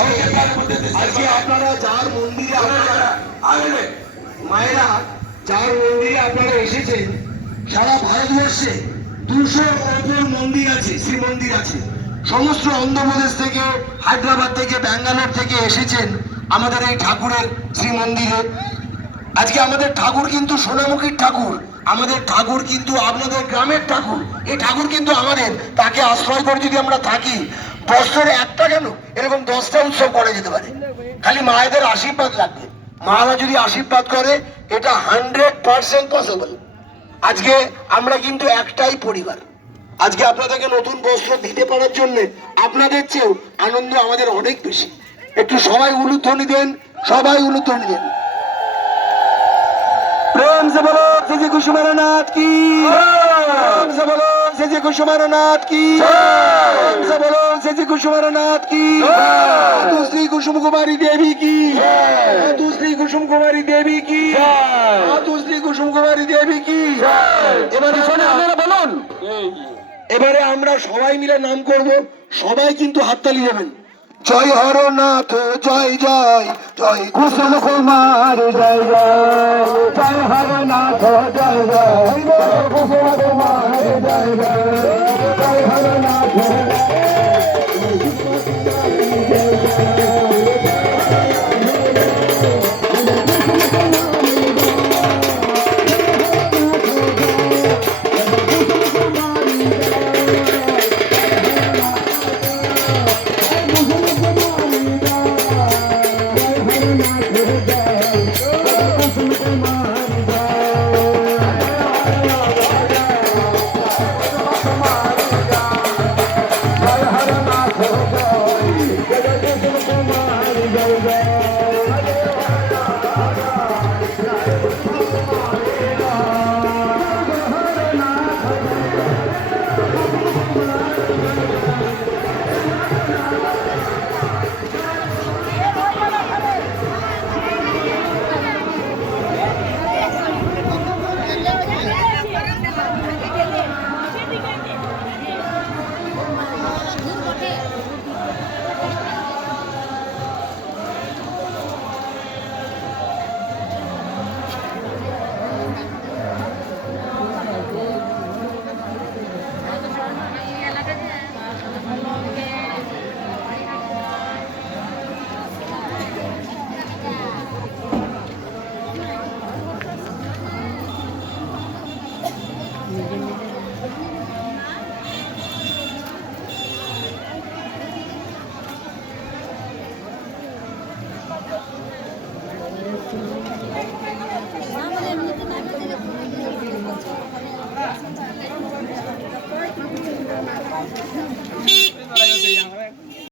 আজকে আপনারা যার মন্দিরে মায়েরা যার মন্দিরে আপনারা এসেছেন, সারা ভারতবর্ষে 200-র ওপর মন্দির আছে, শ্রী মন্দির আছে। সমস্ত অন্ধ্রপ্রদেশ থেকে, হায়দ্রাবাদ থেকে, ব্যাঙ্গালোর থেকে এসেছেন আমাদের এই ঠাকুরের শ্রী মন্দিরে। আজকে আমাদের ঠাকুর কিন্তু সোনামুখীর ঠাকুর, আমাদের ঠাকুর কিন্তু আপনাদের গ্রামের ঠাকুর। এই ঠাকুর কিন্তু আমাদের, তাকে আশ্রয় করে যদি আমরা থাকি, বছরে একটা কেন এরকম 10টা উৎসব করা যেতে পারে। খালি মায়েদের আশীর্বাদ লাগবে, মারা যদি আশীর্বাদ করে, এটা 100% পসিবল। আজকে আমরা কিন্তু একটাই পরিবার। আজকে আপনাদেরকে নতুন বস্ত্র দিতে পারার জন্য আপনাদের চেয়েও আনন্দ আমাদের অনেক বেশি। একটু সবাই উলুধ্বনি দেন, সবাই উলুধ্বনি দেন। प्रेम से बोलो श्री कुसुमारनाथ की, प्रेम से बोलो श्री कुसुमारनाथ की, प्रेम से बोलो श्री कुसुमारनाथ की, दूसरी कुसुम कुमारी देवी की, दूसरी कुसुम कुमारी देवी की, दूसरी कुसुम कुमारी देवी की। এবারে শোনে আপনারা বলুন, এবারে আমরা সবাই মিলে নাম করব, সবাই কিন্তু হাততালি দেবেন। জয় হরনাথ জয় জয়, জয় কুসুম কুমার জয় জয়, জয় হরনাথ জয় জয়, জয় কুসুম কুমার জয় জয়।